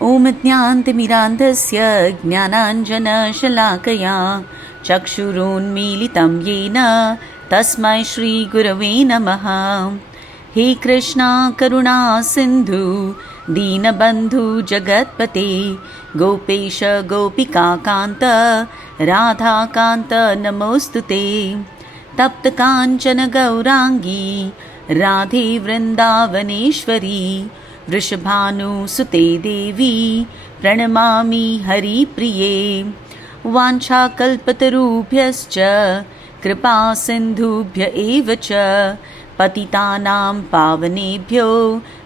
ॐ ज्ञानतिमिरान्धस्य ज्ञानाञ्जनशलाकया चक्षुरुन्मीलितं येन तस्मै श्रीगुरवे नमः। हे कृष्णा करुणा सिन्धु दीनबन्धु जगत्पते गोपेश गोपिकान्त राधाकान्त नमोऽस्तुते। तप्तकाञ्चन गौराङ्गी राधे वृन्दावनेश्वरी वृषभानुसुते देवी प्रणमामि हरिप्रिये। वाञ्छाकल्पतरुभ्यश्च कृपा सिन्धुभ्य एव च पतितानां पावनेभ्यो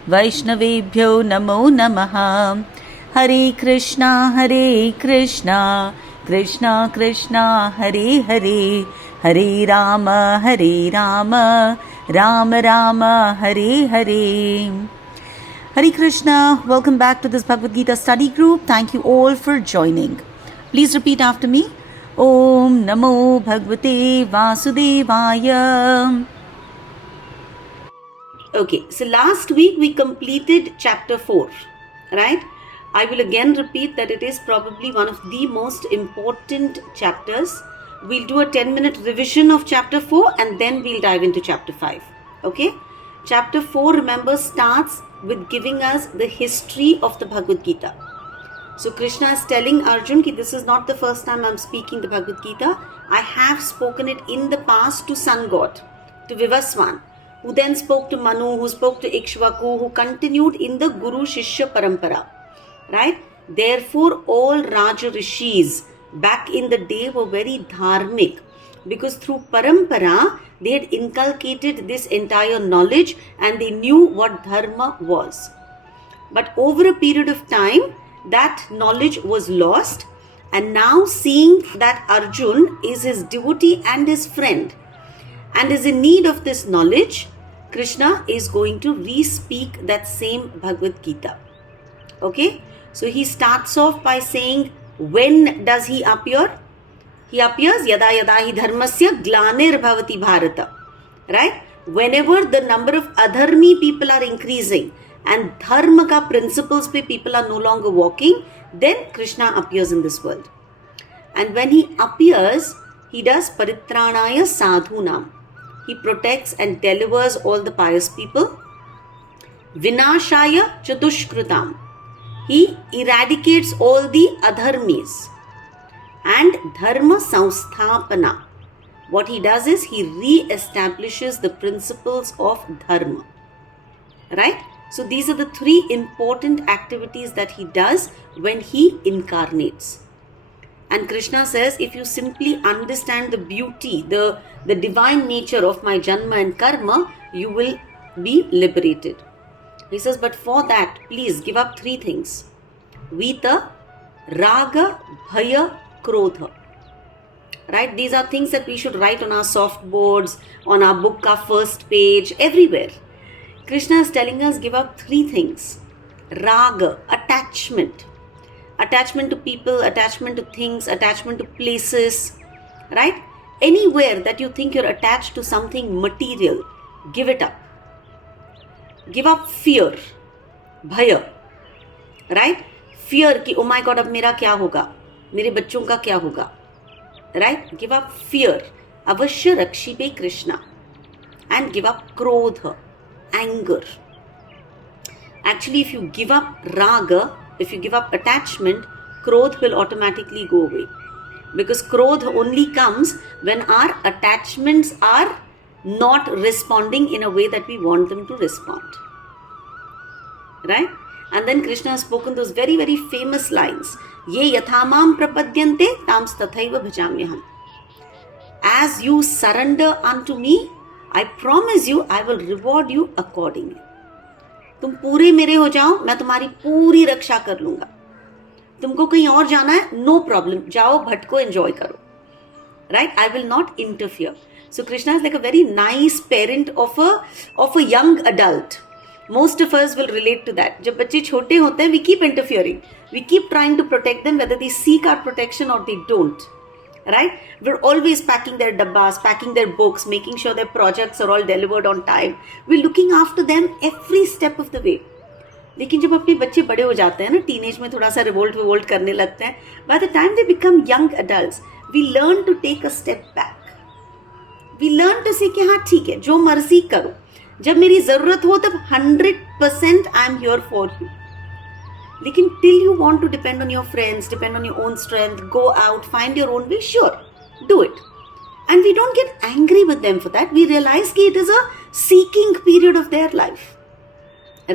वैष्णवेभ्यो नमो नमः। हरे कृष्णा कृष्णा कृष्णा हरे हरे, हरे Ram Ram Ram Hare Hare. Hare Krishna, welcome back to this Bhagavad Gita study group. Thank you all for joining. Please repeat after me. Om Namo Bhagavate Vasudevaya. Okay, so last week we completed chapter 4, right? I will again repeat that it is probably one of the most important chapters. We'll do a 10-minute revision of chapter 4 and then we'll dive into chapter 5. Okay? Chapter 4, remember, starts with giving us the history of the Bhagavad Gita. So Krishna is telling Arjun that this is not the first time I'm speaking the Bhagavad Gita. I have spoken it in the past to Sun God, to Vivaswan, who then spoke to Manu, who spoke to Ikshvaku, who continued in the Guru Shishya Parampara. Right? Therefore, all Raja Rishis back in the day were very dharmic, because through Parampara, they had inculcated this entire knowledge and they knew what dharma was. But over a period of time, that knowledge was lost, and now seeing that Arjun is his devotee and his friend and is in need of this knowledge, Krishna is going to re-speak that same Bhagavad Gita. Okay? So he starts off by saying, when does he appear? He appears yada yada hi dharmasya glanir bhavati bharata. Right? Whenever the number of adharmi people are increasing and dharma ka principles pe people are no longer walking, then Krishna appears in this world. And when he appears, he does paritranaya sadhunam. He protects and delivers all the pious people. Vinashaya chadushkrutam. He eradicates all the adharmis. And dharma samsthapana. What he does is he re-establishes the principles of dharma. Right? So these are the three important activities that he does when he incarnates. And Krishna says, if you simply understand the beauty, the divine nature of my janma and karma, you will be liberated. He says, but for that, please give up three things. Vita, raga, bhaya, krodha. Right? These are things that we should write on our soft boards, on our book, our first page, everywhere. Krishna is telling us, give up three things. Raga, attachment. Attachment to people, attachment to things, attachment to places. Right? Anywhere that you think you're attached to something material, give it up. Give up fear. Bhaya. Right? Fear ki, oh my God, ab mera kya hoga? Mere bachon ka kya hoga? Right? Give up fear. Avashya rakshibe Krishna. And give up krodha, anger. Actually, if you give up raga, if you give up attachment, krodh will automatically go away. Because krodh only comes when our attachments are not responding in a way that we want them to respond. Right? And then Krishna has spoken those very, very famous lines. Ye yathamam prapadyante tams tathaiva bhajamyaham. As you surrender unto me, I promise you, I will reward you accordingly. तुम पूरे मेरे हो जाओ, मैं तुम्हारी पूरी रक्षा कर लूंगा. तुमको कहीं और जाना है, no problem. जाओ, भटको, enjoy करो. Right? I will not interfere. So Krishna is like a very nice parent of a young adult. Most of us will relate to that. जब बच्चे छोटे होते हैं, we keep interfering. We keep trying to protect them, whether they seek our protection or they don't. Right? We're always packing their dabbas, packing their books, making sure their projects are all delivered on time. We're looking after them every step of the way. लेकिन जब अपने बच्चे बड़े हो जाते हैं ना, teenage में थोड़ा सा रिवोल्ट करने लगते हैं, by the time they become young adults, we learn to take a step back. We learn to say कि हाँ ठीक है, जो मर्जी करो, जब मेरी जरूरत हो तब 100% I am here for you. लेकिन till you want to depend on your friends, depend on your own strength, go out, find your own way, sure, do it. And we don't get angry with them for that. We realize that it is a seeking period of their life.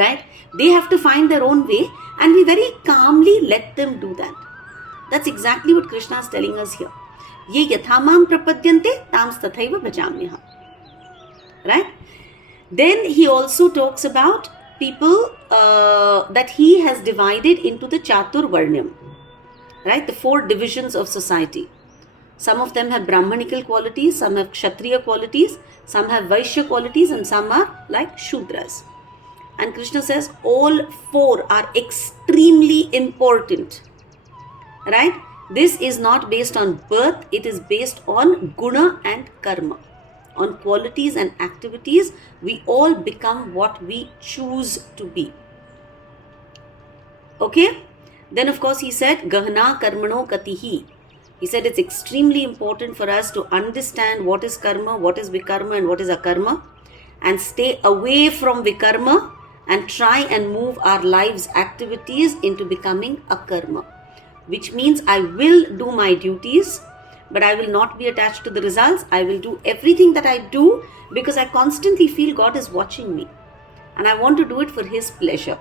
Right? They have to find their own way, and we very calmly let them do that. That's exactly what Krishna is telling us here. Ye yathamam prapadyante tams tathaiva bhajamyaham. Right? Then he also talks about people that he has divided into the Chatur Varnyam. Right? The 4 divisions of society. Some of them have Brahmanical qualities, some have Kshatriya qualities, some have Vaishya qualities, and some are like Shudras. And Krishna says all 4 are extremely important. Right? This is not based on birth, it is based on guna and karma. On qualities and activities, we all become what we choose to be. Okay? Then of course he said, Gahana karmano katihi. He said it's extremely important for us to understand what is karma, what is vikarma, and what is akarma, and stay away from vikarma and try and move our lives' activities into becoming akarma. Which means I will do my duties, but I will not be attached to the results. I will do everything that I do because I constantly feel God is watching me, and I want to do it for His pleasure.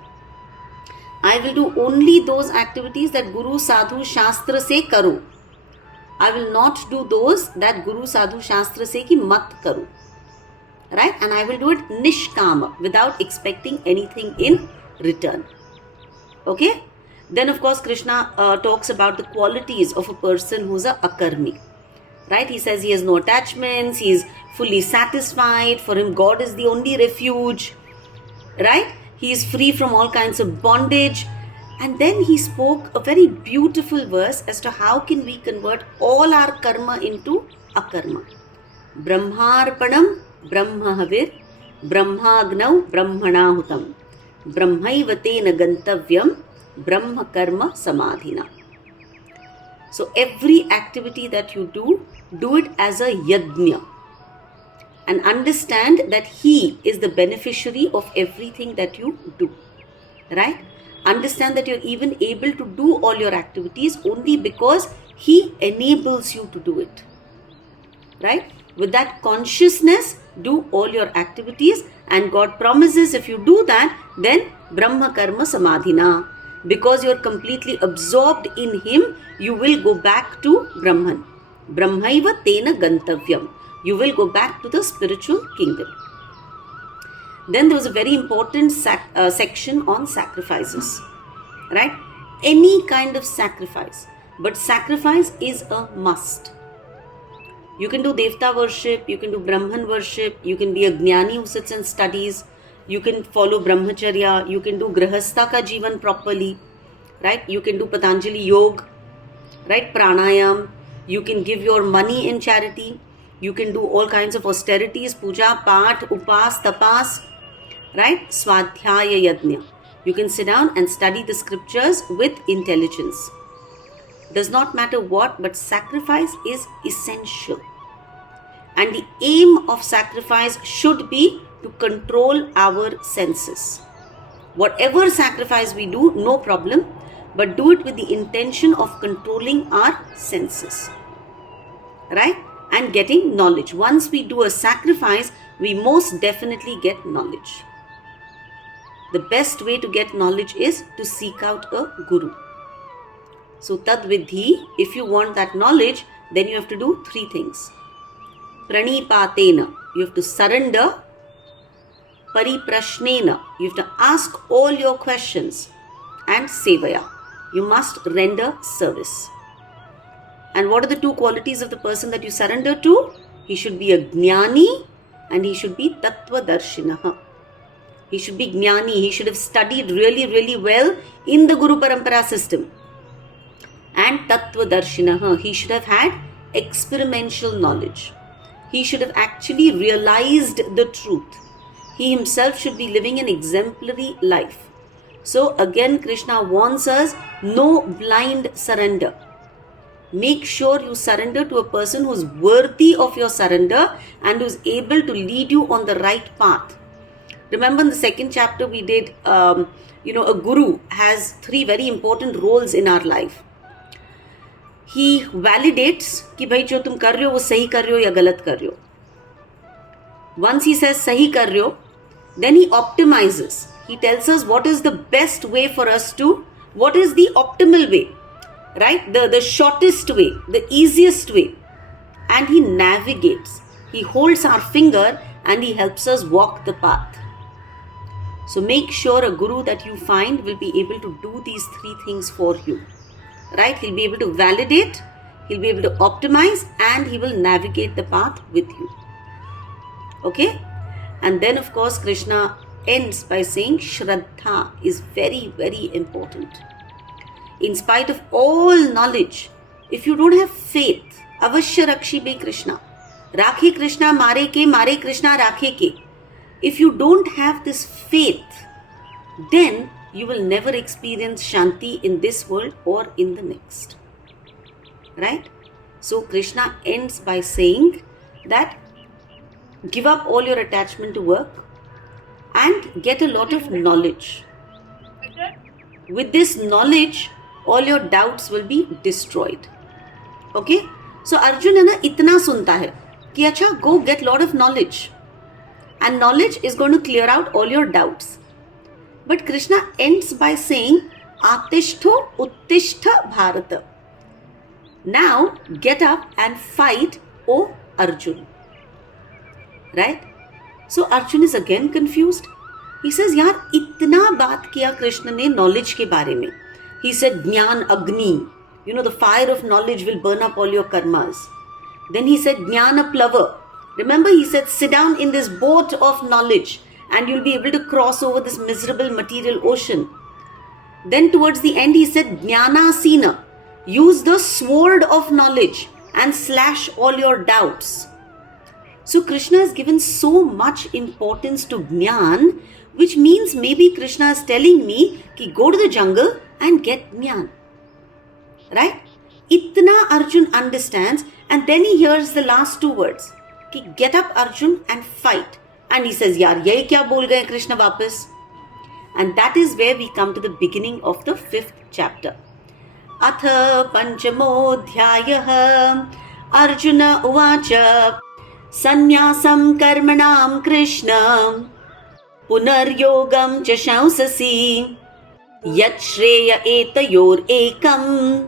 I will do only those activities that Guru Sadhu Shastra say karo. I will not do those that Guru Sadhu Shastra say ki mat karu. Right? And I will do it nishkama, without expecting anything in return. Okay? Then of course Krishna talks about the qualities of a person who's a akarmi. Right? He says he has no attachments, he is fully satisfied, for him God is the only refuge. Right? He is free from all kinds of bondage. And then he spoke a very beautiful verse as to how can we convert all our karma into akarma. Brahmarpanam brahmahavir brahmagnau brahmanahutam brahmaivatena gantavyam brahma karma samadhina. So every activity that you do it as a yajna. And understand that He is the beneficiary of everything that you do. Right? Understand that you're even able to do all your activities only because He enables you to do it. Right? With that consciousness, do all your activities, and God promises if you do that, then Brahma Karma Samadhina. Because you're completely absorbed in Him, you will go back to Brahman. Brahmaiva Tena Gantavyam. You will go back to the spiritual kingdom. Then there was a very important section on sacrifices. Right? Any kind of sacrifice. But sacrifice is a must. You can do Devta worship, you can do Brahman worship, you can be a Jnani who sits and studies, you can follow Brahmacharya, you can do Grahastha ka Jeevan properly, right? You can do Patanjali Yoga, right? Pranayam, you can give your money in charity, you can do all kinds of austerities, puja, path, upas, tapas, right? Swadhyaya Yajna. You can sit down and study the scriptures with intelligence. Does not matter what, but sacrifice is essential. And the aim of sacrifice should be to control our senses. Whatever sacrifice we do, no problem, but do it with the intention of controlling our senses. Right? And getting knowledge. Once we do a sacrifice, we most definitely get knowledge. The best way to get knowledge is to seek out a guru. So tad vidhi, if you want that knowledge, then you have to do 3 things. Pranipatena, you have to surrender. Pariprashnena, you have to ask all your questions. And sevaya, you must render service. And what are the 2 qualities of the person that you surrender to? He should be a Jnani and he should be Tattvadarshinaha. He should be Jnani, he should have studied really, really well in the Guru Parampara system. And Tattvadarshinaha, he should have had experiential knowledge. He should have actually realized the truth. He himself should be living an exemplary life. So again, Krishna warns us, no blind surrender. Make sure you surrender to a person who's worthy of your surrender and who's able to lead you on the right path. Remember in the second chapter we did, a guru has 3 very important roles in our life. He validates कि भाई जो तुम कर रहे हो वो सही कर रहे हो या गलत कर रहे हो. Once he says सही कर रहे हो, then he optimizes. He tells us what is the best way for us to, what is the optimal way, right? The shortest way, the easiest way. And he navigates. He holds our finger and he helps us walk the path. So make sure a guru that you find will be able to do these 3 things for you, right? He'll be able to validate, he'll be able to optimize, and he will navigate the path with you. Okay? And then of course Krishna ends by saying Shraddha is very, very important. In spite of all knowledge, if you don't have faith, Avashya Rakshi be Krishna. Rakhe Krishna mare Krishna rakhe ke. If you don't have this faith, then you will never experience Shanti in this world or in the next. Right? So Krishna ends by saying that give up all your attachment to work and get a lot of knowledge. With this knowledge, all your doubts will be destroyed. Okay? So Arjun है ना इतना सुनता है कि अच्छा go get lot of knowledge. And knowledge is going to clear out all your doubts. But Krishna ends by saying Atishto Uttishta Bharata. Now get up and fight, O Arjun. Right? So Arjun is again confused. He says, यार इतना बात किया कृष्ण ने knowledge के बारे में. He said, Jnana Agni. The fire of knowledge will burn up all your karmas. Then he said, Jnana Plava. Remember, he said, sit down in this boat of knowledge and you'll be able to cross over this miserable material ocean. Then towards the end, he said, Jnana Sina. Use the sword of knowledge and slash all your doubts. So Krishna has given so much importance to Jnana, which means maybe Krishna is telling me ki go to the jungle and get Jnana. Right? Itna Arjun understands, and then he hears the last 2 words. Ki get up Arjun and fight. And he says, yaar, yahi kya bol gaye Krishna वापस? And that is where we come to the beginning of the 5th chapter. Atha panchamodhyayah Arjuna uvacha Sanyasam karmanam Krishna Punaryogam cha shausasi Yat shreya etayor ekam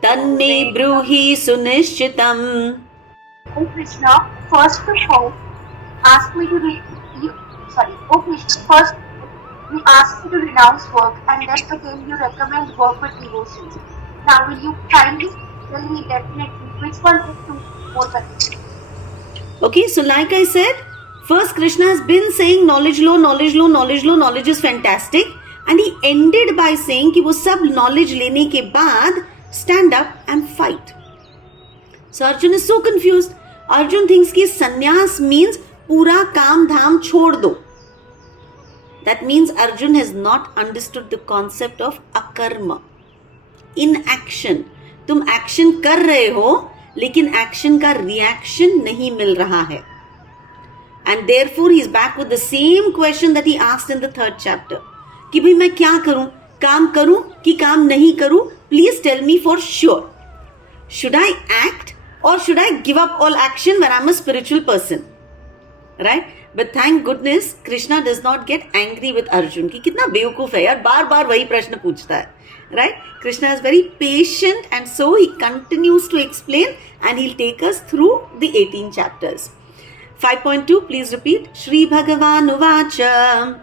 Tanme bruhi sunishchitam. Oh Krishna, first of all, ask me to Oh Krishna, first you ask me to renounce work, and then again you recommend work with devotion. Now will you kindly tell me definitely which one is to more better? Okay, so like I said, first Krishna has been saying knowledge low, knowledge low, knowledge low, knowledge is fantastic, and he ended by saying कि वो सब knowledge लेने के बाद stand up and fight. So Arjun is so confused. Arjun thinks कि sannyas means पूरा काम धाम छोड़ दो. That means Arjun has not understood the concept of akarma. Inaction. तुम action कर रहे हो, लेकिन action का reaction नहीं मिल रहा है. And therefore he is back with the same question that he asked in the 3rd chapter. कि भाई मैं क्या करूं? काम करूं कि काम नहीं करूं? Please tell me for sure. Should I act or should I give up all action when I'm a spiritual person? Right? But thank goodness Krishna does not get angry with Arjun. कि कितना बेवकूफ है यार, बार बार वही प्रश्न पूछता है. Right? Krishna is very patient and so he continues to explain and he'll take us through the 18 chapters. 5.2, please repeat. Shri Bhagavan Uvacha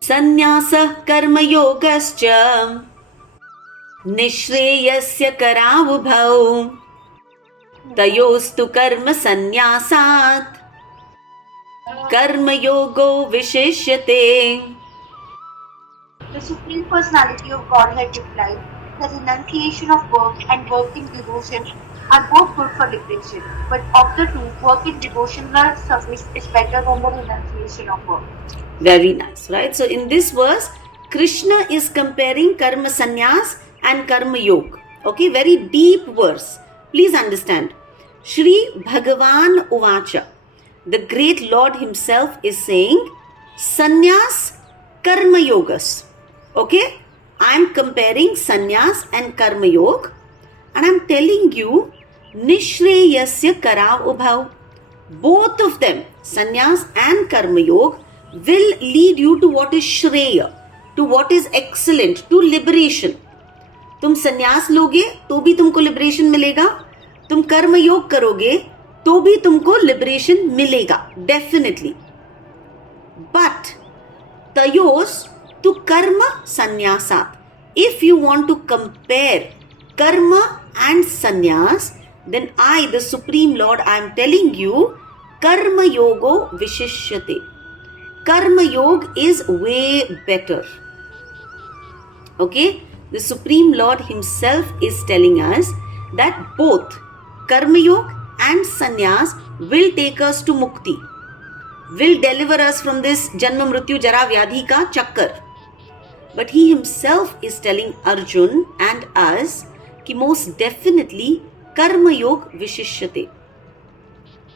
Sannyasa Karma Yogascha Nishreyasya Karavubhau Tayostu Karma Sannyasat Karma Yogo Visheshyate. The Supreme Personality of Godhead replied, the renunciation of work and work in devotion are both good for liberation, but of the two, work in devotional service is better than the renunciation of work. Very nice, right? So in this verse, Krishna is comparing karma sannyas and karma yoga. Okay, very deep verse. Please understand. Shri Bhagavan Uvacha, the great Lord himself is saying sannyas, karma yogas. Okay, I am comparing sannyas and karma yoga, and I am telling you nishreyasya karav ubhav. Both of them, sannyas and karma yoga, will lead you to what is shreya, to what is excellent, to liberation. तुम संन्यास लोगे तो भी तुमको liberation मिलेगा, तुम कर्म योग करोगे तो भी तुमको लिबरेशन मिलेगा, डेफिनेटली. बट तयोस टू कर्म संन्यासात, if you want to compare karma and sannyas, then I, the Supreme Lord, I am telling you, karma yogo vishishyate. Karma yoga is way better. Okay, the Supreme Lord himself is telling us that both karma yoga and sannyas will take us to mukti, will deliver us from this janma mrityu jara vyadhi ka chakkar. But he himself is telling Arjun and us कि most definitely karma yoga vishishyate.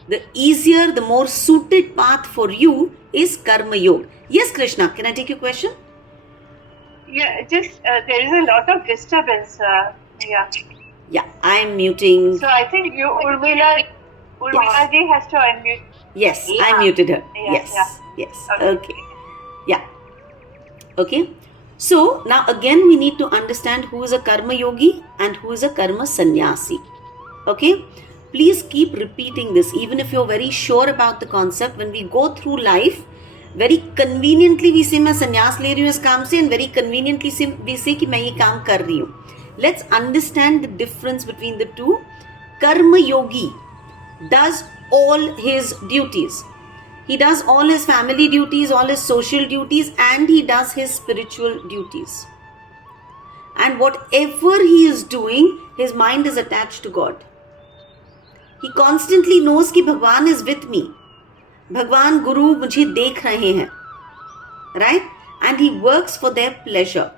The easier, the more suited path for you is karma yoga. Yes, Krishna, can I take your question? Yeah, just there is a lot of disturbance. Yeah, I am muting. So I think you, Urmila ji has to unmute. Yes, Yeah. I muted her. Yeah, Yes. Okay. Okay. Yeah. Okay. So now again we need to understand who is a karma yogi and who is a karma sannyasi. Okay. Please keep repeating this even if you're very sure about the concept. When we go through life, very conveniently we say मैं संन्यास ले रही हूँ इस काम से, and very conveniently we say कि मैं ये काम कर रही हूँ. Let's understand the difference between the two. Karma yogi does all his duties. He does all his family duties, all his social duties, and he does his spiritual duties. And whatever he is doing, his mind is attached to God. He constantly knows कि भगवान is with me. भगवान गुरु मुझे देख रहे हैं. Right? And he works for their pleasure.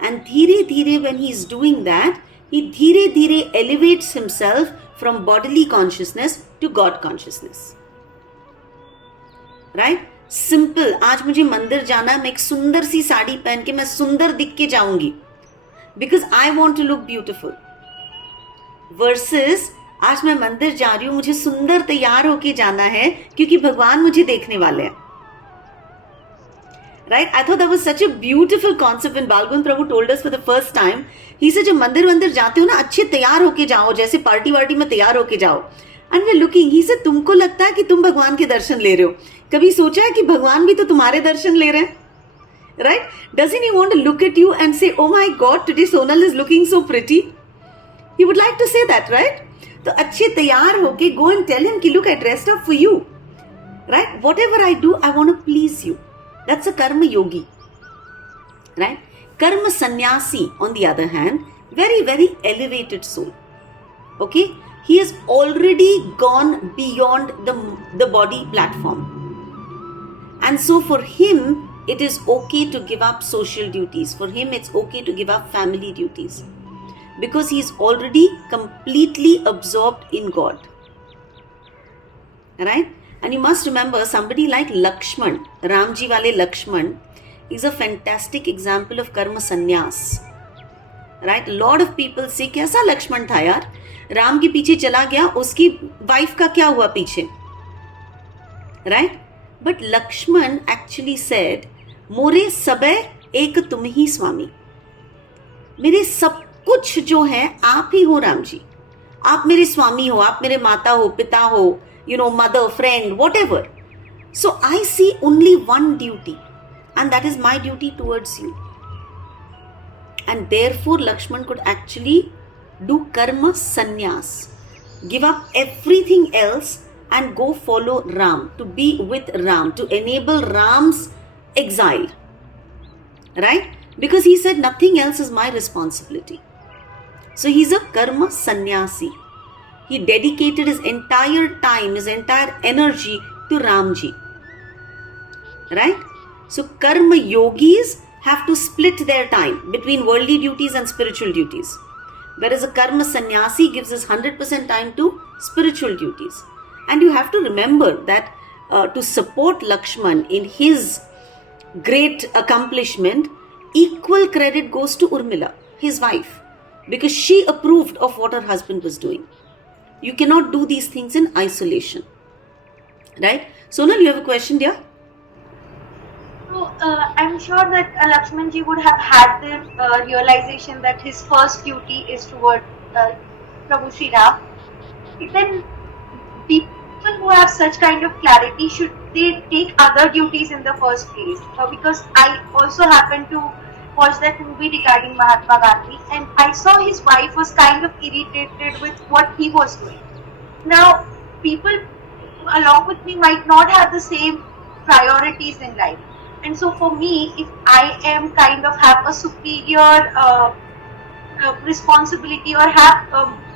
And धीरे धीरे when he is doing that, he धीरे धीरे elevates himself from bodily consciousness to God consciousness. Right? Simple. आज मुझे मंदिर जाना है, मैं एक सुंदर सी साड़ी पहन के मैं सुंदर दिख के जाऊंगी. Because I want to look beautiful. Versus आज मैं मंदिर जा रही हूं, मुझे सुंदर तैयार होके जाना है क्योंकि भगवान मुझे देखने वाले हैं. Right? I thought that was such a beautiful concept when Balgund Prabhu told us for the first time. He said, जब मंदिर वंदिर जाते हो ना, अच्छे तैयार होके जाओ, जैसे पार्टी वार्टी में तैयार होके जाओ. And we're looking, he said, तुमको लगता है कि तुम भगवान के दर्शन ले रहे हो. कभी सोचा है कि भगवान भी तो तुम्हारे दर्शन ले रहे हैं? Right? Doesn't he want to look at you and say, oh my God, today Sonal is looking so pretty? He would like to say that, right? तो अच्छे तैयार होके go and tell him कि look, I dressed up for you. Right? Whatever I do, I want to please you. That's a karma yogi. Right? Karma sannyasi, on the other hand, very, very elevated soul. Okay? He has already gone beyond the body platform. And so for him, it is okay to give up social duties. For him, it's okay to give up family duties. Because he is already completely absorbed in God. Right? And you must remember, somebody like Lakshman, Ramji wale Lakshman, is a fantastic example of karma sannyas. Right? A lot of people say, कैसा लक्ष्मण था यार? राम के पीछे चला गया, उसकी wife का क्या हुआ पीछे? Right? But Lakshman actually said, मोरे सबे एक तुम ही स्वामी. मेरे सब कुछ जो है आप ही हो राम जी. आप मेरे स्वामी हो, आप मेरे माता हो, पिता हो, mother, friend, whatever. So I see only one duty, and that is my duty towards you. And therefore Lakshman could actually do karma sannyas, give up everything else and go follow Ram, to be with Ram, to enable Ram's exile. Right? Because he said nothing else is my responsibility. So he's a karma sannyasi. He dedicated his entire time, his entire energy to Ramji. Right? So karma yogis have to split their time between worldly duties and spiritual duties. Whereas a karma sannyasi gives us 100% time to spiritual duties. And you have to remember that to support Lakshman in his great accomplishment, equal credit goes to Urmila, his wife, because she approved of what her husband was doing. You cannot do these things in isolation. Right? Sonal, you have a question, dear? So, I'm sure that Lakshmanji would have had the realization that his first duty is toward Prabhu Shri Ram. Then people who have such kind of clarity, should they take other duties in the first place? Because I also happened to watch that movie regarding Mahatma Gandhi, and I saw his wife was kind of irritated with what he was doing. Now, people along with me might not have the same priorities in life. And so for me, if I am kind of have a superior responsibility or have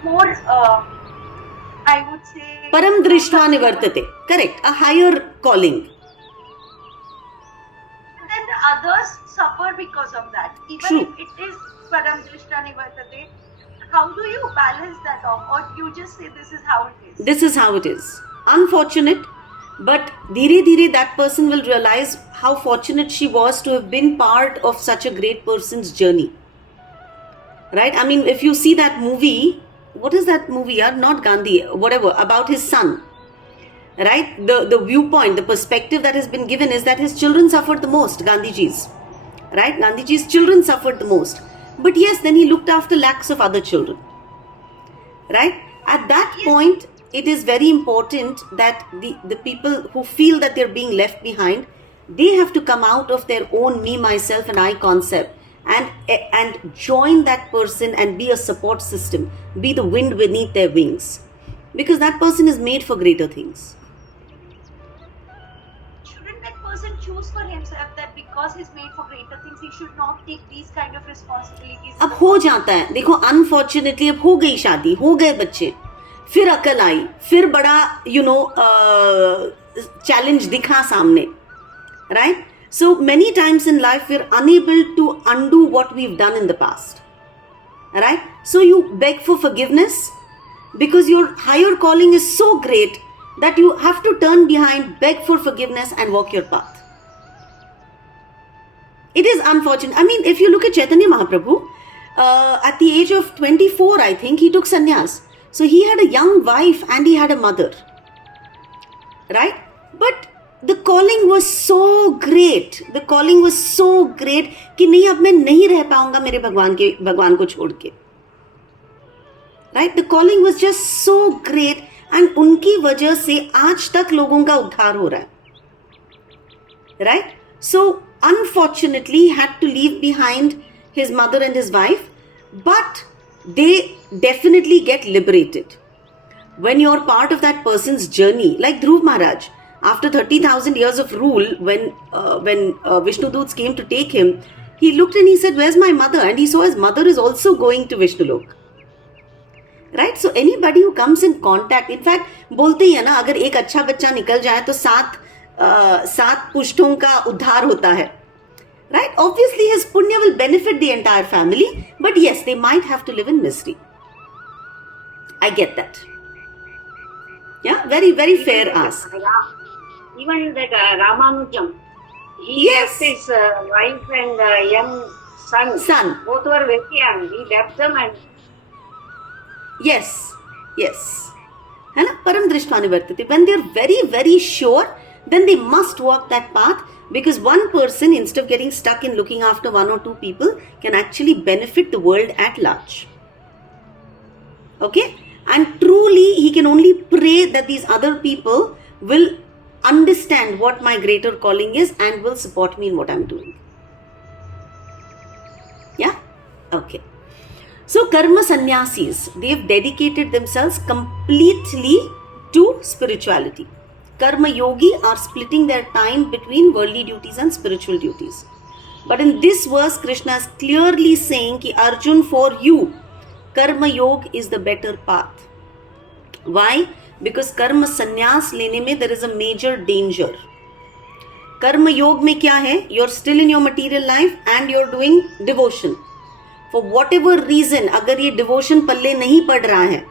more, I would say... Param drishtva nivartate. Correct. A higher calling. Then the others suffer because of that. Even True. if it is param drishtva nivartate, how do you balance that off? Or you just say this is how it is? This is how it is. Unfortunate, but dheere dheere that person will realize how fortunate she was to have been part of such a great person's journey. Right? I mean, if you see that movie, what is that movie? Not Gandhi, whatever, about his son. Right? The viewpoint, the perspective that has been given is that his children suffered the most, Gandhiji's. Right? Gandhiji's children suffered the most. But yes, then he looked after lakhs of other children. Right? At that point, it is very important that the people who feel that they're being left behind, they have to come out of their own me, myself and I concept and join that person and be a support system, be the wind beneath their wings. Because that person is made for greater things. Shouldn't that person choose for himself that because he's made for greater things, he should not take these kind of responsibilities? अब हो जाता है, देखो unfortunately अब हो गई शादी, हो गए बच्चे, फिर अकल आई, फिर बड़ा चैलेंज दिखा सामने, right? So many times in life we're unable to undo what we've done in the past, right? So you beg for forgiveness because your higher calling is so great that you have to turn behind, beg for forgiveness and walk your path. It is unfortunate. I mean, if you look at Chaitanya Mahaprabhu, at the age of 24, I think, he took sannyas. So he had a young wife and he had a mother. Right? But the calling was so great. The calling was so great कि नहीं अब मैं नहीं रह पाऊंगा मेरे भगवान को छोड़ के. Right? The calling was just so great and उनकी वजह से आज तक लोगों का उद्धार हो रहा है. Right? So unfortunately he had to leave behind his mother and his wife, but they definitely get liberated when you're part of that person's journey. Like Dhruv Maharaj, after 30,000 years of rule, when Vishnu Doots came to take him, he looked and he said, "Where's my mother?" And he saw his mother is also going to Vishnulok. Right? So anybody who comes in contact, in fact, बोलते ही है ना, अगर एक अच्छा बच्चा निकल जाए तो सात पुष्टों का उद्धार होता है. Right? Obviously his punya will benefit the entire family, but yes, they might have to live in misery. I get that. Yeah, very, very fair ask. Even that Ramanujam, he Yes. left his wife and young son. Both were very young. He left them and Yes. है ना? परम दृष्टानि वर्तते. When they are very, very sure, then they must walk that path, because one person, instead of getting stuck in looking after one or two people, can actually benefit the world at large. Okay? And truly, he can only pray that these other people will understand what my greater calling is and will support me in what I'm doing. Yeah? Okay. So, karma sannyasis, they've dedicated themselves completely to spirituality. Karma yogi are splitting their time between worldly duties and spiritual duties. But in this verse, Krishna is clearly saying ki Arjun, for you, karma yoga is the better path. Why? Because karma sannyas lene mein there is a major danger. कर्म योग में क्या है? You're still in your material life and you're doing devotion. For whatever reason, अगर ये devotion पल्ले नहीं पड़ रहा है,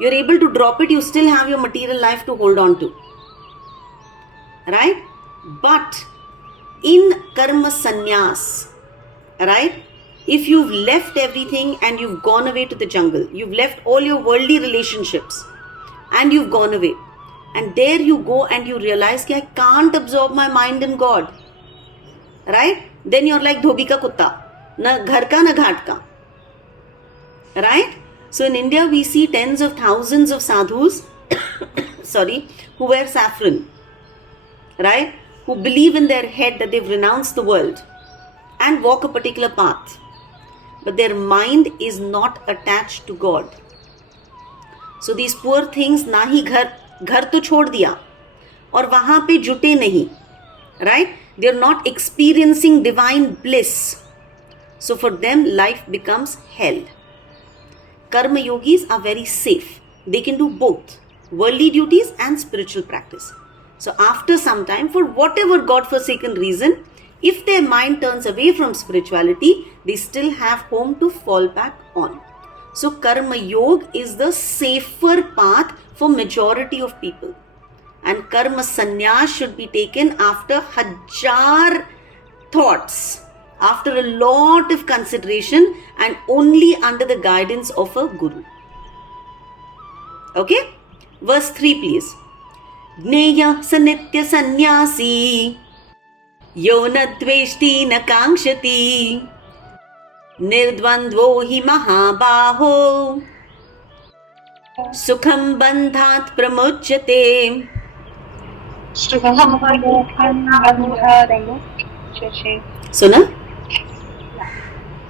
you're able to drop it, you still have your material life to hold on to. Right? But in karma sannyas, right? If you've left everything and you've gone away to the jungle, you've left all your worldly relationships and you've gone away, and there you go and you realize that I can't absorb my mind in God, right? Then you're like dhobi ka kutta, na ghar ka na ghat ka, right? So in India we see tens of thousands of sadhus who wear saffron, right? Who believe in their head that they've renounced the world and walk a particular path, but their mind is not attached to God. So these poor things ना ही घर तो छोड़ दिया और वहां पे जुटे नहीं, right? They are not experiencing divine bliss. So for them life becomes hell. Karma yogis are very safe. They can do both worldly duties and spiritual practice. So after some time, for whatever God-forsaken reason, if their mind turns away from spirituality, they still have home to fall back on. So karma yoga is the safer path for majority of people, and karma sannyas should be taken after hajar thoughts, after a lot of consideration, and only under the guidance of a guru. Okay, verse 3 please. Jneya sanitya sannyasi yo na dveshti na kankshati nirdvandvo hi mahabaho sukham bandhat pramuchyate. Suna?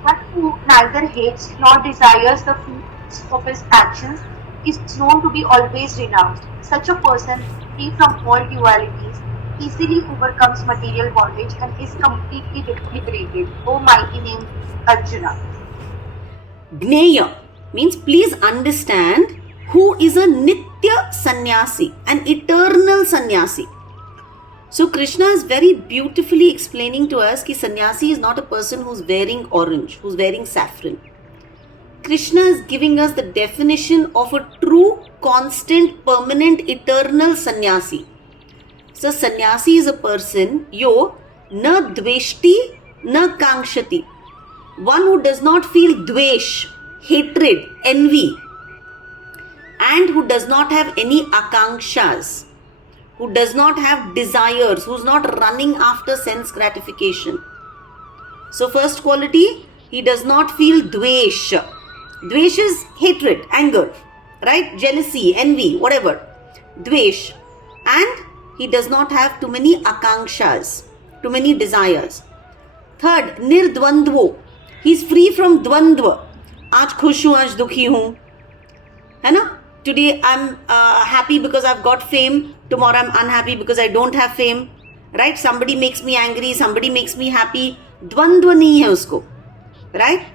But who neither hates nor desires the fruits of his actions is known to be always renounced. Such a person, free from all dualities, easily overcomes material bondage and is completely liberated. O mighty name Arjuna. Jneya means please understand who is a nitya sannyasi, an eternal sannyasi. So Krishna is very beautifully explaining to us that sannyasi is not a person who's wearing orange, who's wearing saffron. Krishna is giving us the definition of a true, constant, permanent, eternal sannyasi. So sannyasi is a person, yo na dveshti na kankshati. One who does not feel dvesh, hatred, envy, and who does not have any akankshas, who does not have desires, who's not running after sense gratification. So first quality, he does not feel dvesh. Dvesh is hatred, anger, right? Jealousy, envy, whatever. Dvesh. And he does not have too many akankshas, too many desires. Third, nirdvandvo. He's free from dvandva. Aaj khush hu, aaj dukhi hu. है ना? Today I'm happy because I've got fame. Tomorrow I'm unhappy because I don't have fame. Right? Somebody makes me angry. Somebody makes me happy. Dvandva nahi hai usko. Right?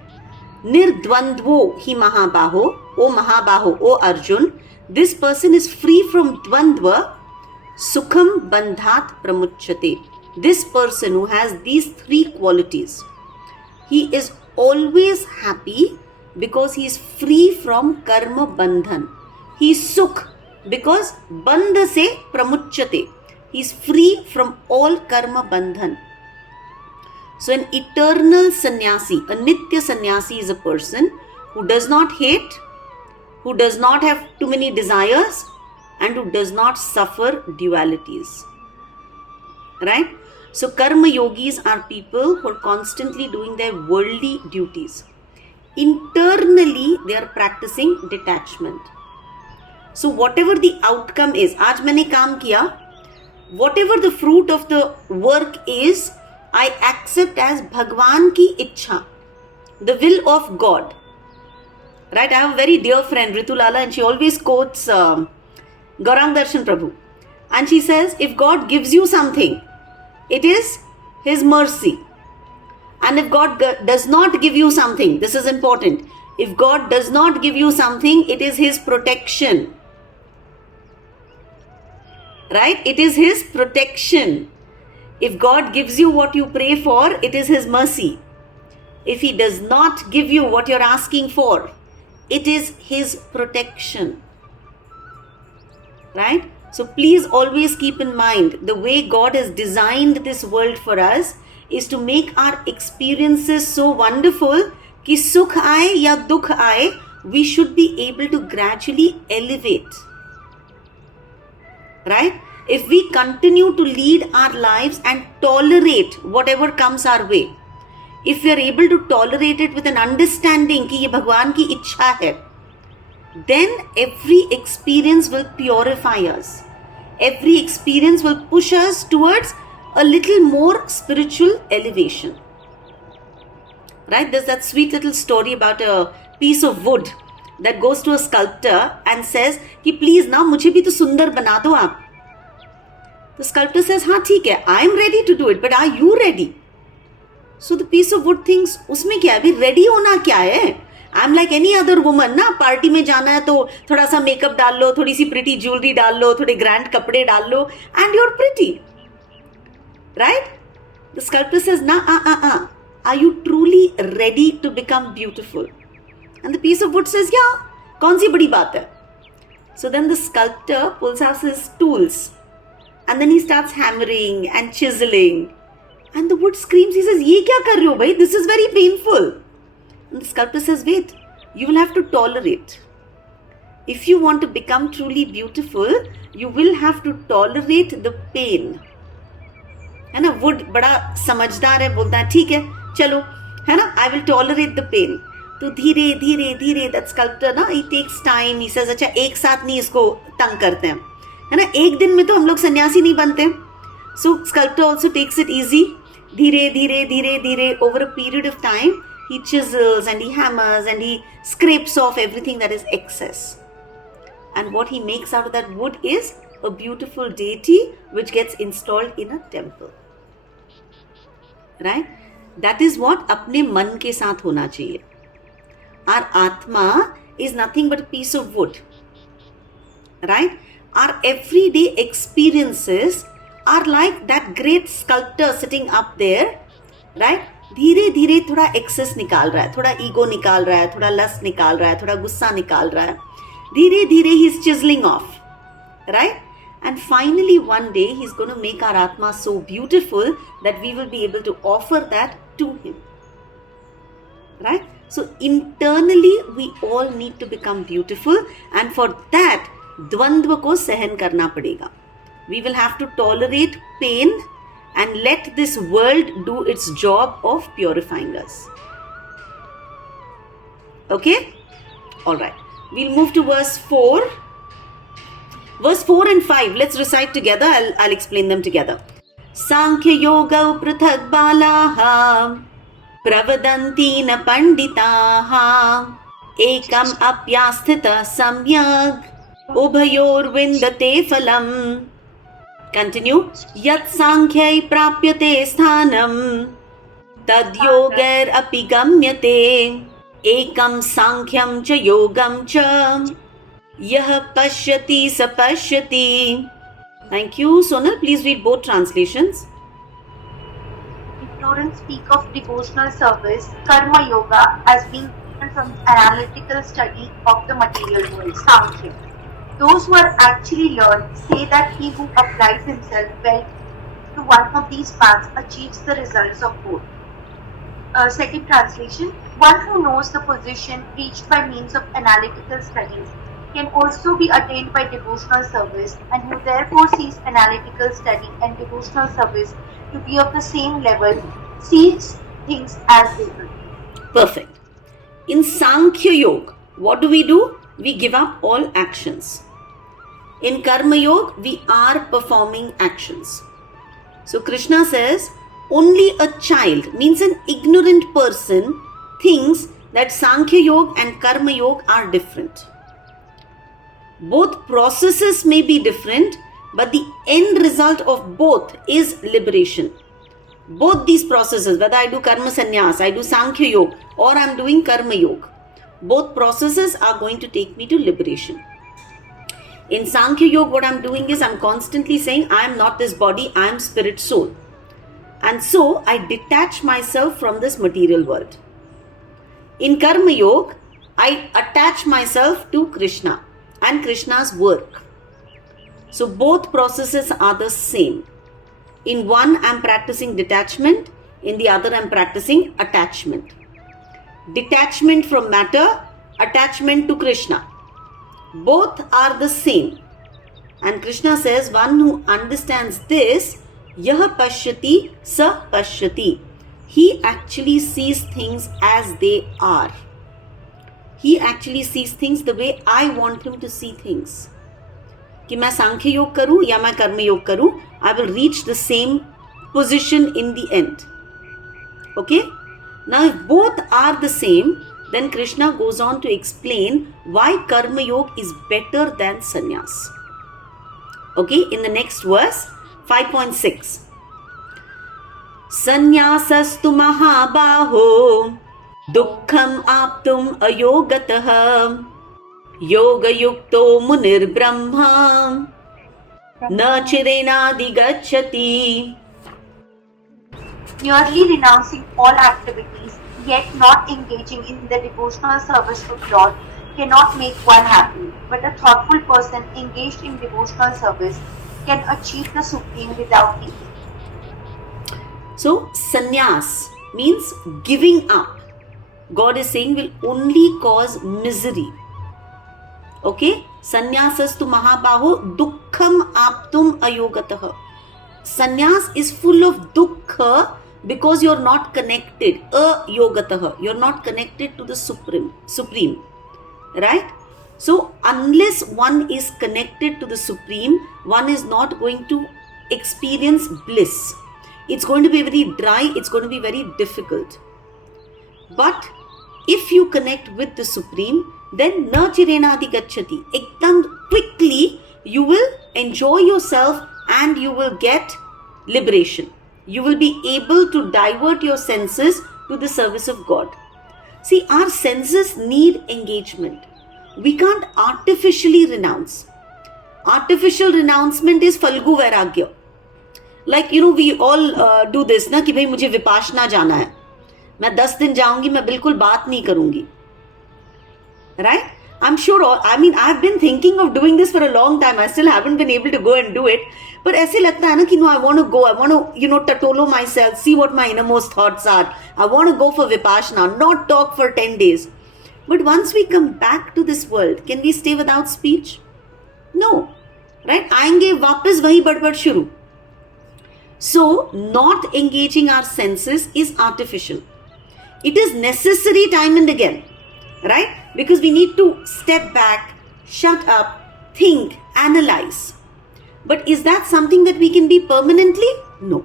Nirdvandvo hi mahabaho. O mahabaho, O Arjun. This person is free from dvandva. Sukham bandhat pramuchyate. This person who has these three qualities, he is always happy because he is free from karma bandhan. He is sukh because bandha se pramuchyate. He is free from all karma bandhan. So an eternal sannyasi, a nitya sannyasi is a person who does not hate, who does not have too many desires, and who does not suffer dualities. Right? So karma yogis are people who are constantly doing their worldly duties. Internally, they are practicing detachment. So whatever the outcome is, आज मैंने काम किया, whatever the fruit of the work is, I accept as Bhagwan ki ichha, the will of God. Right? I have a very dear friend, Ritu Lala, and she always quotes Gaurang Darshan Prabhu. And she says, if God gives you something, it is His mercy. And if God does not give you something, this is important. If God does not give you something, it is His protection. Right? It is His protection. If God gives you what you pray for, it is His mercy. If He does not give you what you're asking for, it is His protection. Right? So please always keep in mind, the way God has designed this world for us is to make our experiences so wonderful कि सुख आए या दुख आए, we should be able to gradually elevate. Right? If we continue to lead our lives and tolerate whatever comes our way, if we are able to tolerate it with an understanding कि ये भगवान की इच्छा है, then every experience will purify us. Every experience will push us towards a little more spiritual elevation. Right? There's that sweet little story about a piece of wood that goes to a sculptor and says कि please ना मुझे भी तो सुंदर बना दो आप. The sculptor says हाँ ठीक है, I am ready to do it, but are you ready? So the piece of wood thinks उसमें क्या है, अभी ready होना क्या है? I am like any other woman ना, पार्टी में जाना है तो थोड़ा सा मेकअप डाल लो, थोड़ी सी प्रिटी ज्वेलरी डाल लो, थोड़े ग्रैंड कपड़े डाल लो and your pretty. Right? The sculptor says ना are you truly ready to become beautiful? And the piece of wood says या, कौन सी बड़ी बात है? So then the sculptor pulls out his tools and then he starts hammering and chiselling and the wood screams, he says ये क्या कर रहे हो भाई, this is very painful. And the sculptor says, wait, you will have to tolerate. If you want to become truly beautiful, you will have to tolerate the pain. है ना? Wood बड़ा समझदार है, बोलता है ठीक है चलो, है ना, I will tolerate the pain. तो धीरे धीरे धीरे that sculptor ना, he takes time, he says अच्छा एक साथ नहीं इसको तंग करते हैं, है ना, एक दिन में तो हम लोग सन्यासी नहीं बनते. So sculptor also takes it easy. धीरे धीरे धीरे धीरे over a period of time, he chisels and he hammers and he scrapes off everything that is excess. And what he makes out of that wood is a beautiful deity which gets installed in a temple. Right? That is what अपने मन के साथ होना चाहिए. Our Atma is nothing but a piece of wood. Right? Our everyday experiences are like that great sculptor sitting up there. Right? धीरे धीरे थोड़ा access निकाल रहा है, थोड़ा ईगो निकाल रहा है, थोड़ा लस्ट निकाल रहा है, थोड़ा गुस्सा निकाल रहा है. धीरे धीरे he is chiselling off. Right? And finally one day he is going to make our atma so beautiful that we will be able to offer that to him. Right? So internally we all need to become beautiful and for that द्वंद्व को सहन करना पड़ेगा. We will have to tolerate pain and let this world do its job of purifying us. Okay? Alright. We'll move to verse 4. Verse 4 and 5. Let's recite together. I'll explain them together. Sankhya yoga prithak balaha pravadanti na panditaha ekam apyasthita samyak ubhayor vindate phalam. Continue. Yat sankhya prapyate sthanam tad yogar api gamyate ekam sankhyam cha yogam cha yah pashyati sapashyati. Thank you. Sonal, please read both translations. Ignorance speak of devotional service, karma yoga, as being different from analytical study of the material world, sankhya. Those who are actually learned say that he who applies himself well to one of these paths achieves the results of both. Second translation, one who knows the position reached by means of analytical studies can also be attained by devotional service, and who therefore sees analytical study and devotional service to be of the same level sees things as they are. Perfect. In Sankhya Yoga, what do? We give up all actions. In Karma Yoga, we are performing actions. So Krishna says, only a child, means an ignorant person, thinks that Sankhya Yoga and Karma Yoga are different. Both processes may be different, but the end result of both is liberation. Both these processes, whether I do Karma Sannyas, I do Sankhya Yoga, or I am doing Karma Yoga, both processes are going to take me to liberation. In Sankhya Yoga, what I'm doing is I'm constantly saying I am not this body, I am spirit soul. and so I detach myself from this material world. In Karma Yoga, I attach myself to Krishna and Krishna's work. So both processes are the same. In one, I am practicing detachment. In the other, I am practicing attachment. Detachment from matter, attachment to Krishna. Both are the same. And Krishna says, one who understands this, yah pashyati sa pashyati. He actually sees things as they are. He actually sees things the way I want him to see things. कि मैं सांख्य योग करूं या मैं कर्म योग करूं, I will reach the same position in the end. Okay? Now if both are the same, then Krishna goes on to explain why karma yoga is better than sannyas. Okay, in the next verse, 5.6. Sannyasastu mahabaho dukkham aptum ayogatah yoga yukto munir brahma na chirenadi gacchati. Merely renouncing all activities, yet not engaging in the devotional service to God, cannot make one happy. But a thoughtful person engaged in devotional service can achieve the supreme without delay. So, sannyas means giving up. God is saying will only cause misery. Okay? Sannyasastu mahabaho dukkham aptum ayogatah. Sannyas is full of dukkha because you're not connected. Ayogatah. You're not connected to the Supreme. Right? So, unless one is connected to the Supreme, one is not going to experience bliss. It's going to be very dry. It's going to be very difficult. But if you connect with the Supreme, then na chirenadi gacchati. Ekdam quickly you will enjoy yourself and you will get liberation. You will be able to divert your senses to the service of God. See, our senses need engagement. We can't artificially renounce. Artificial renouncement is Falgu Vairagya. Like, we all do this, na, कि भाई मुझे विपाशना जाना है. मैं 10 दिन जाऊंगी, मैं बिल्कुल बात नहीं करूंगी. Right? I'm sure, I've been thinking of doing this for a long time. I still haven't been able to go and do it. But ऐसे लगता है ना कि I want to go. I want to, tatolo myself, see what my innermost thoughts are. I want to go for Vipassana, not talk for 10 days. But once we come back to this world, can we stay without speech? No. Right? आएंगे वापस वही बड़बड़ शुरू. So, not engaging our senses is artificial. It is necessary time and again. Right? Because we need to step back, shut up, think, analyze. But is that something that we can be permanently? No.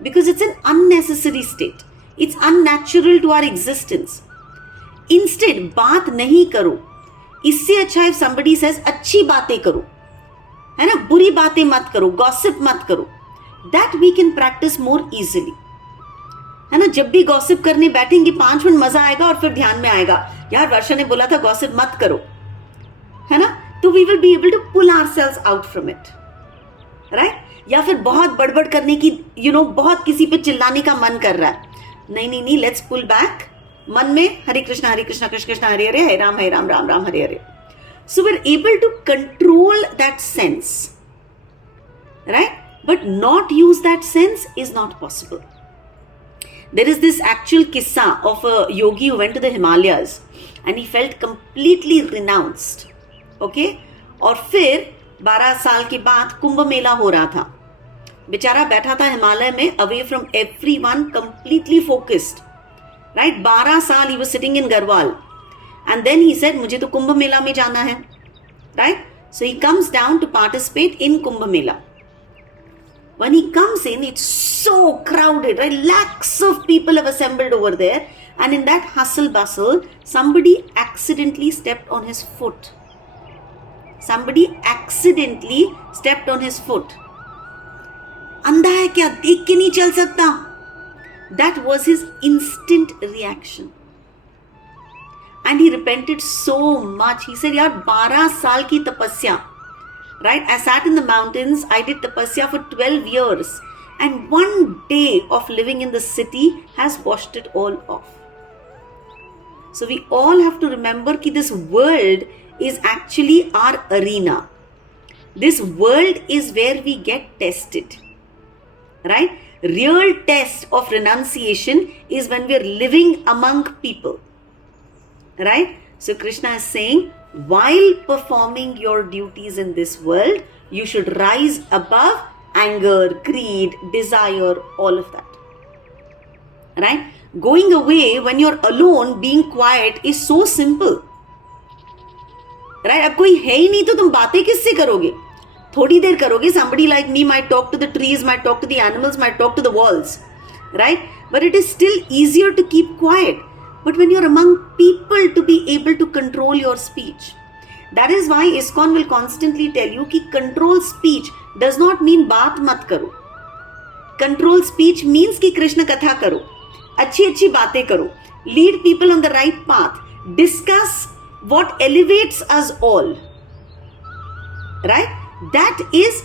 Because it's an unnecessary state. It's unnatural to our existence. Instead, बात नहीं करो. इससे अच्छा if somebody says अच्छी बातें करो. है ना? बुरी बातें मत करो. Gossip मत करो. That we can practice more easily. है ना? जब भी गॉसिप करने बैठेंगे 5 मिनट मजा आएगा और फिर ध्यान में आएगा यार वर्षा ने बोला था गॉसिप मत करो. है ना? तो we will be able to pull ourselves out from it. Right? या फिर बहुत बड़बड़ करने की बहुत किसी पे चिल्लाने का मन कर रहा है. नहीं, let's pull back. मन में हरे कृष्णा कृष्ण कृष्ण हरे हरे, हरे Ram Ram Ram Hare Hare. So we're able to control that sense. Right? But not use that sense is not possible. There is this actual kissa of a yogi who went to the Himalayas and he felt completely renounced. Okay? और फिर 12 साल के बाद कुंभ मेला हो रहा था. बेचारा बैठा था हिमालय में, away from everyone, completely focused. Right? 12 साल he was sitting in Garhwal. And then he said, मुझे तो कुंभ मेला में जाना है. Right? So he comes down to participate in Kumbh Mela. When he comes in, it's so crowded, right? Lakhs of people have assembled over there. And in that hustle bustle, somebody accidentally stepped on his foot. Somebody accidentally stepped on his foot. अंधा है क्या? देख के नहीं चल सकता. That was his instant reaction. And he repented so much. He said, yaar, 12 saal ki tapasya. Right? I sat in the mountains. I did tapasya for 12 years. And one day of living in the city has washed it all off. So we all have to remember that this world is actually our arena. This world is where we get tested. Right? Real test of renunciation is when we are living among people. Right? So Krishna is saying, while performing your duties in this world, you should rise above anger, greed, desire, all of that. Right? Going away when you're alone, being quiet is so simple. Right? अब कोई है ही नहीं तो तुम बातें किससे करोगे? थोड़ी देर करोगे. Somebody like me might talk to the trees, might talk to the animals, might talk to the walls. Right? But it is still easier to keep quiet. But when you're among people, to be able to control your speech. That is why ISKCON will constantly tell you कि control speech does not mean बात मत करो. Control speech means कि कृष्ण कथा करो, अच्छी अच्छी बातें करो, lead people on the right path, discuss what elevates us all. Right? That is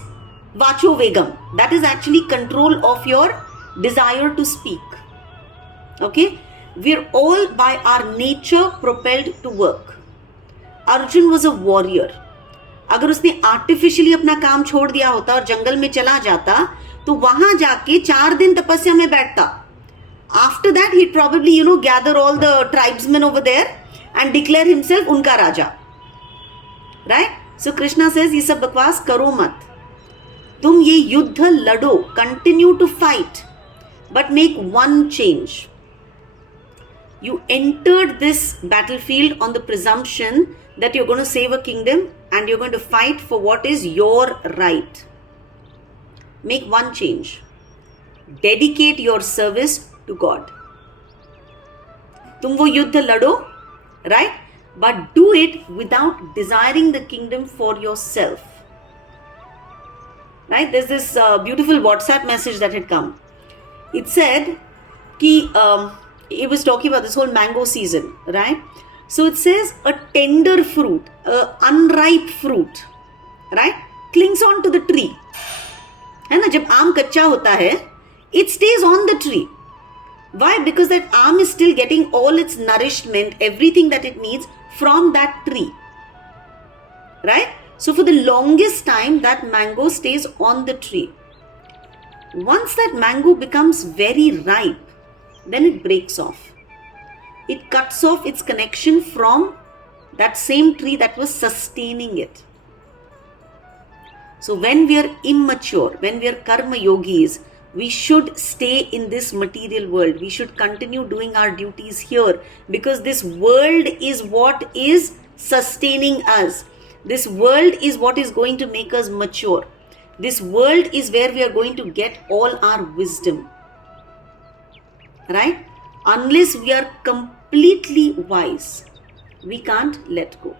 Vacho Vegam. That is actually control of your desire to speak. Okay? We're all by our nature propelled to work. Arjun was a warrior. अगर उसने artificially अपना काम छोड़ दिया होता और जंगल में चला जाता तो वहां जाके 4 दिन तपस्या में बैठता. After that he'd probably gather all the tribesmen over there and declare himself उनका राजा. Right? So Krishna says ये सब बकवास करो मत. तुम ये युद्ध लड़ो, continue to fight, but make one change. You entered this battlefield on the presumption that you're going to save a kingdom and you're going to fight for what is your right. Make one change. Dedicate your service to God. तुम वो युद्ध लड़ो, right? But do it without desiring the kingdom for yourself. Right? There's this beautiful WhatsApp message that had come. It said कि it was talking about this whole mango season, right? So it says a tender fruit, unripe fruit, right, clings on to the tree. है ना, जब आम कच्चा होता है, it stays on the tree. Why? Because that आम is still getting all its nourishment, everything that it needs from that tree. Right? So for the longest time, that mango stays on the tree. Once that mango becomes very ripe, then it breaks off. It cuts off its connection from that same tree that was sustaining it. So when we are immature, when we are karma yogis, we should stay in this material world. We should continue doing our duties here because this world is what is sustaining us. This world is what is going to make us mature. This world is where we are going to get all our wisdom. Right? Unless we are completely wise, we can't let go.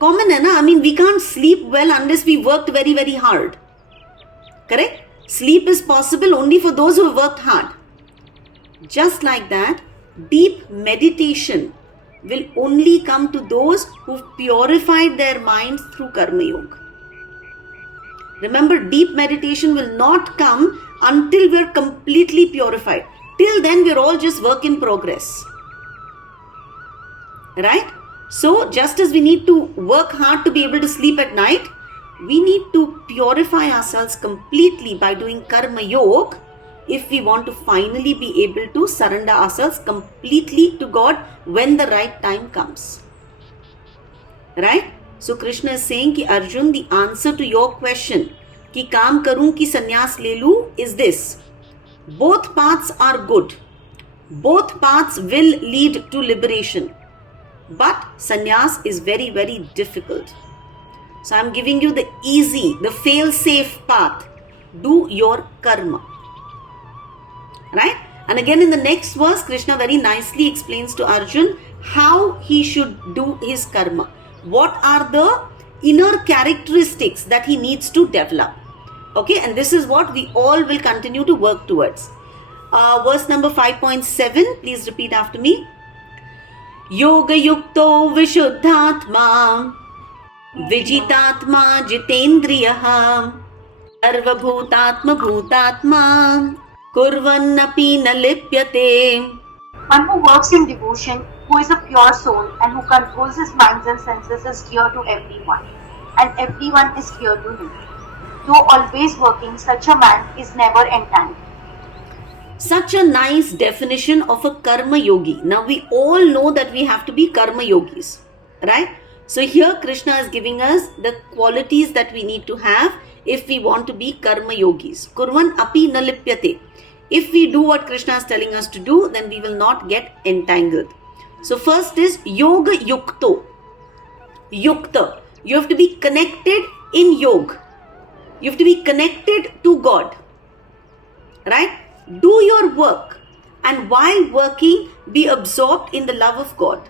Common hai na? I mean, we can't sleep well unless we worked very, very hard. Correct? Sleep is possible only for those who have worked hard. Just like that, deep meditation will only come to those who've purified their minds through Karma Yoga. Remember, deep meditation will not come until we're completely purified. Till then, we're all just work in progress. Right? So, just as we need to work hard to be able to sleep at night, we need to purify ourselves completely by doing Karma Yoga if we want to finally be able to surrender ourselves completely to God when the right time comes. Right? So Krishna is saying कि Arjun, the answer to your question कि काम करूं कि संन्यास ले लूं is this. Both paths are good. Both paths will lead to liberation. But sannyas is very, very difficult. So I'm giving you the easy, the fail-safe path. Do your karma. Right? And again in the next verse, Krishna very nicely explains to Arjun how he should do his karma. What are the inner characteristics that he needs to develop. Okay, and this is what we all will continue to work towards. Verse number 5.7, please repeat after me. Yoga yukto vishuddhatma Vijitatma jitendriyaha सर्वभूतात्मभूतात्मा कुर्वन्नपि न लिप्यते. One who works in devotion, who is a pure soul and who controls his minds and senses is dear to everyone, and everyone is dear to him. Though always working, such a man is never entangled. Such a nice definition of a karma yogi. Now we all know that we have to be karma yogis, right? So here Krishna is giving us the qualities that we need to have if we want to be karma yogis. Kurvan api na lipyate. If we do what Krishna is telling us to do, then we will not get entangled. So first is yoga yukto. Yukta. You have to be connected in yoga. You have to be connected to God. Right? Do your work, and while working, be absorbed in the love of God.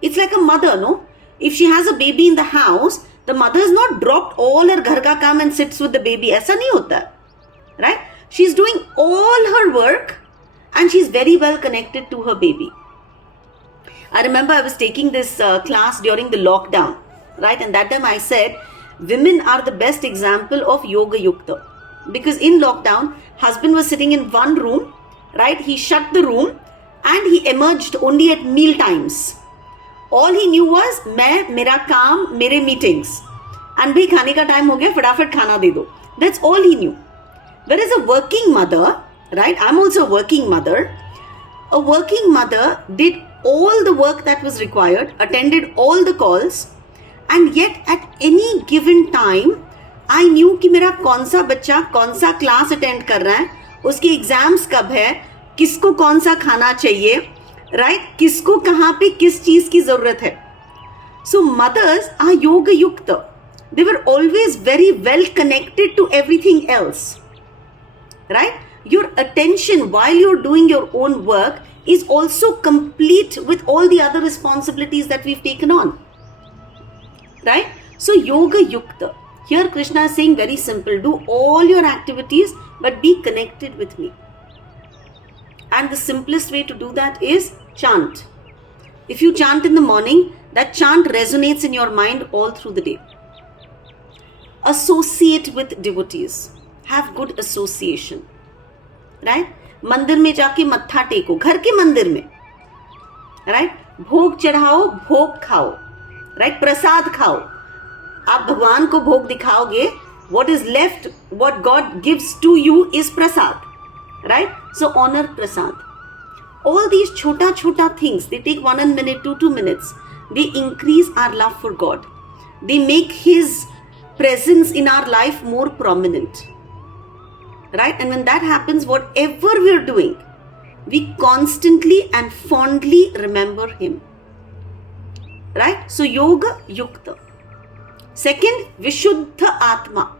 It's like a mother, no? If she has a baby in the house, the mother has not dropped all her ghar ka kaam and sits with the baby. Aisa nahi hota. Right? She's doing all her work and she's very well connected to her baby. I remember I was taking this class during the lockdown, right? And that time I said, women are the best example of yoga yukta. Because in lockdown, husband was sitting in one room, right? He shut the room and he emerged only at meal times. All he knew was, mera kaam, mere meetings. And bhai khane ka time ho gaya, fadafat khana de do. That's all he knew. Whereas a working mother, right? I'm also a working mother. A working mother did all the work that was required, attended all the calls, and yet at any given time, I knew कि मेरा कौन सा बच्चा कौन सा class attend कर रहा है, उसके एग्जाम्स कब है, किसको कौन सा खाना चाहिए, राइट? किसको कहाँ पे किस चीज की जरूरत है. So mothers are yoga yukta. They were always very well connected to everything else. Right? Your attention while you're doing your own work is also complete with all the other responsibilities that we've taken on. Right? So yoga yukta. Here Krishna is saying very simple, do all your activities but be connected with me. And the simplest way to do that is chant. If you chant in the morning, that chant resonates in your mind all through the day. Associate with devotees. Have good association. Right? मंदिर में जाके मत्था टेको, घर के मंदिर में. Right? भोग चढ़ाओ, भोग खाओ. Right? प्रसाद खाओ. आप भगवान को भोग दिखाओगे, what is left, what God gives to you is prasad, right? So honor prasad. All these chota things, they take 1 minute, 2 minutes. They increase our love for God. They make His presence in our life more prominent, right? And when that happens, whatever we're doing, we constantly and fondly remember Him, right? So yoga yukta. Second, vishuddha atma.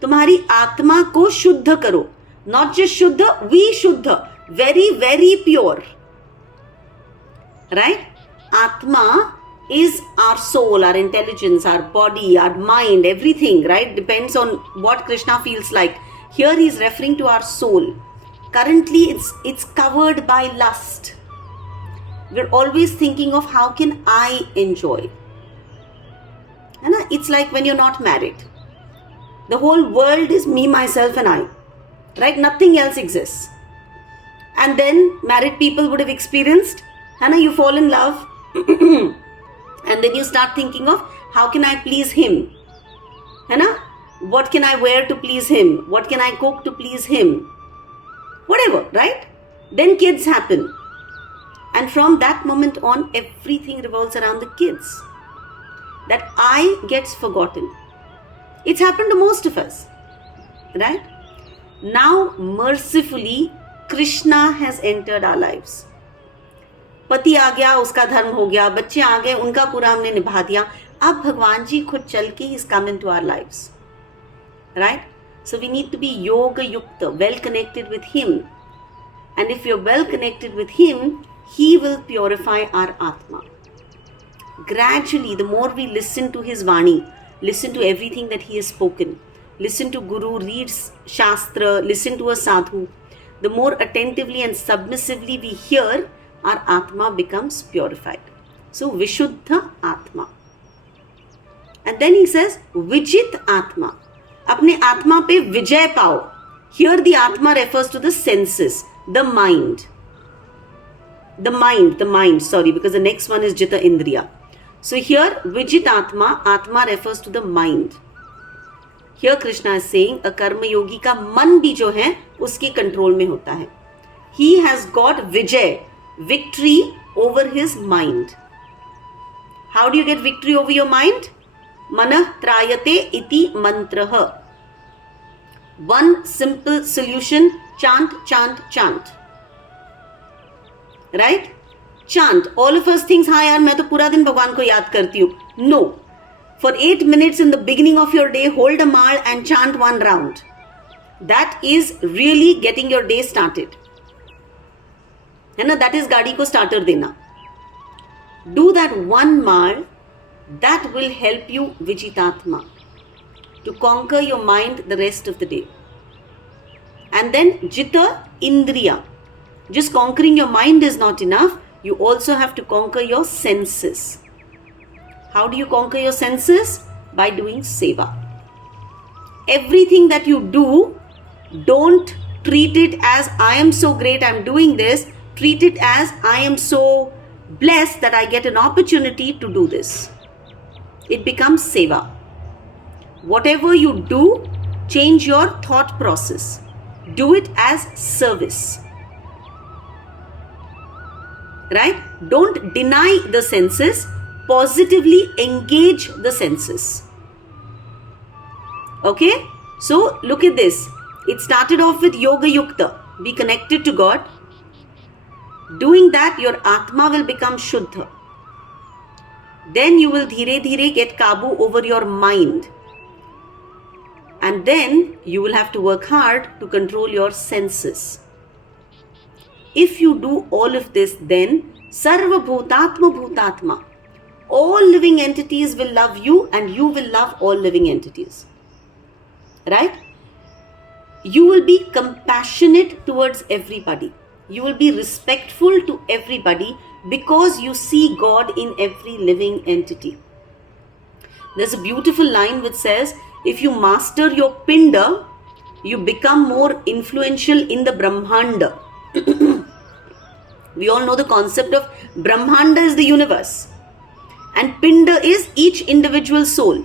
तुम्हारी आत्मा को शुद्ध करो. Not just शुद्ध, vishuddha. Very, very pure. Right? Atma is our soul, our intelligence, our body, our mind, everything, right? Depends on what Krishna feels like. Here he is referring to our soul. Currently, it's covered by lust. We're always thinking of how can I enjoy. It's like when you're not married. The whole world is me, myself and I. Right? Nothing else exists. And then married people would have experienced, you fall in love. And then you start thinking of how can I please him? What can I wear to please him? What can I cook to please him? Whatever, right? Then kids happen. And from that moment on, everything revolves around the kids. That I gets forgotten. It's happened to most of us, right? Now, mercifully, Krishna has entered our lives. पति आ गया, उसका धर्म हो गया, बच्चे आ गए, उनका पूरा हमने निभा दिया. अब भगवान जी खुद चल के He's come into our lives, right? So we need to be yoga yukta, well connected with Him. And if you're well connected with Him, He will purify our Atma. Gradually, the more we listen to His Vani, listen to everything that He has spoken, listen to Guru, reads Shastra, listen to a sadhu, the more attentively and submissively we hear, our Atma becomes purified. So, Vishuddha Atma. And then he says, Vijit Atma. अपने आत्मा पे विजय पाओ. Here the Atma refers to the senses, the mind. The mind, sorry, because the next one is Jita Indriya. So here Vijit Atma refers to the mind. Here Krishna is saying a कर्म योगी का मन भी जो है उसके control में होता है. He has got vijay, victory over his mind. How do you get victory over your mind? Manah trayate iti mantrah. One simple solution, chant, chant, chant. Right? Chant. All of us think, हाँ यार मैं तो पूरा दिन भगवान को याद करती हूँ. No. For 8 minutes in the beginning of your day, hold a mal and chant one round. That is really getting your day started. है ना? That is गाड़ी को starter देना. Do that one mal. That will help you, Vijitatma, to conquer your mind the rest of the day. And then Jita Indriya. Just conquering your mind is not enough. You also have to conquer your senses. How do you conquer your senses? By doing seva. Everything that you do, don't treat it as I am so great, I am doing this. Treat it as I am so blessed that I get an opportunity to do this. It becomes seva. Whatever you do, change your thought process. Do it as service. Right? Don't deny the senses. Positively engage the senses. Okay? So, look at this. It started off with Yoga Yukta. Be connected to God. Doing that, your Atma will become Shuddha. Then you will dhire dhire get kabu over your mind. And then you will have to work hard to control your senses. If you do all of this, then Sarva Bhutatma Bhutatma. All living entities will love you and you will love all living entities. Right? You will be compassionate towards everybody. You will be respectful to everybody because you see God in every living entity. There's a beautiful line which says, if you master your Pinda, you become more influential in the Brahmanda. We all know the concept of Brahmanda is the universe. And Pinda is each individual soul.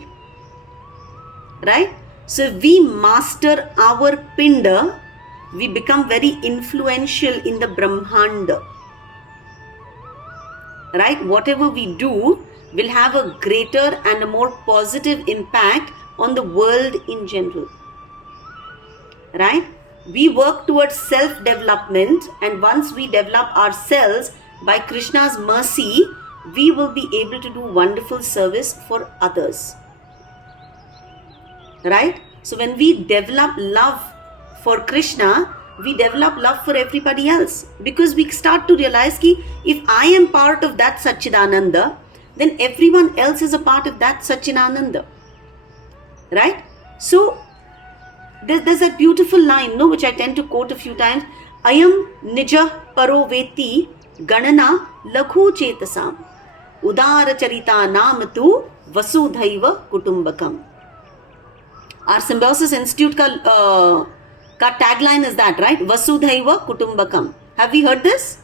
Right? So if we master our Pinda, we become very influential in the Brahmanda. Right? Whatever we do will have a greater and a more positive impact on the world in general. Right? We work towards self-development, and once we develop ourselves by Krishna's mercy, we will be able to do wonderful service for others. Right? So when we develop love for Krishna, we develop love for everybody else, because we start to realize that if I am part of that Satchidananda, then everyone else is a part of that Satchidananda. Right? So there's that beautiful line, no, which I tend to quote a few times. Ayam nija paro veti ganana lakhu chetasam udara charita namatu vasudhaiva kutumbakam. Our Symbiosis Institute ka tagline is that, right? Vasudhaiva Kutumbakam. Have we heard this?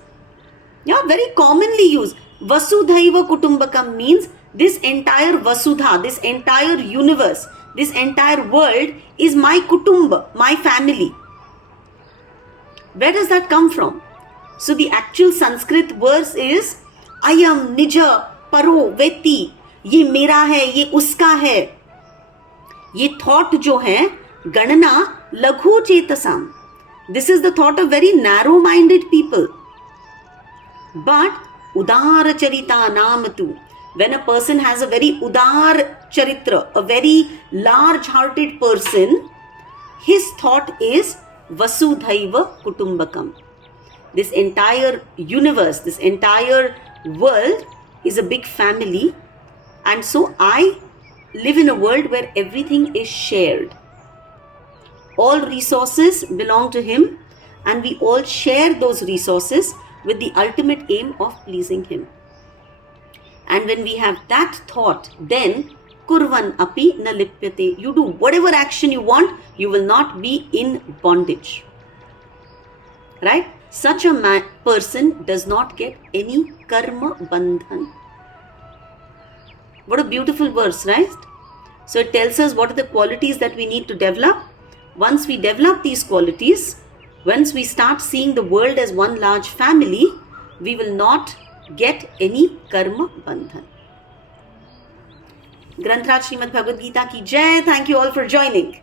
Yeah, very commonly used. Vasudhaiva Kutumbakam means this entire Vasudha, this entire universe, this entire world is my Kutumba, my family. Where does that come from? So the actual Sanskrit verse is Ayam Nija Paro Veti. Ye mera hai, ye uska hai. ये thought जो है गणना लघु चेतसाम. This is the thought of very narrow-minded people. But udara charita namatu. When a person has a very udar charitra, a very large-hearted person, his thought is vasudhaiva kutumbakam. This entire universe, this entire world is a big family, and so I live in a world where everything is shared. All resources belong to him, and we all share those resources with the ultimate aim of pleasing him. And when we have that thought, then kurvan api na lipyate. You do whatever action you want, you will not be in bondage. Right? Such a person does not get any karma bandhan. What a beautiful verse, right? So it tells us what are the qualities that we need to develop. Once we develop these qualities, once we start seeing the world as one large family, we will not get any karma bandhan. Grantraj Srimad Bhagavad Gita ki jai. Thank you all for joining.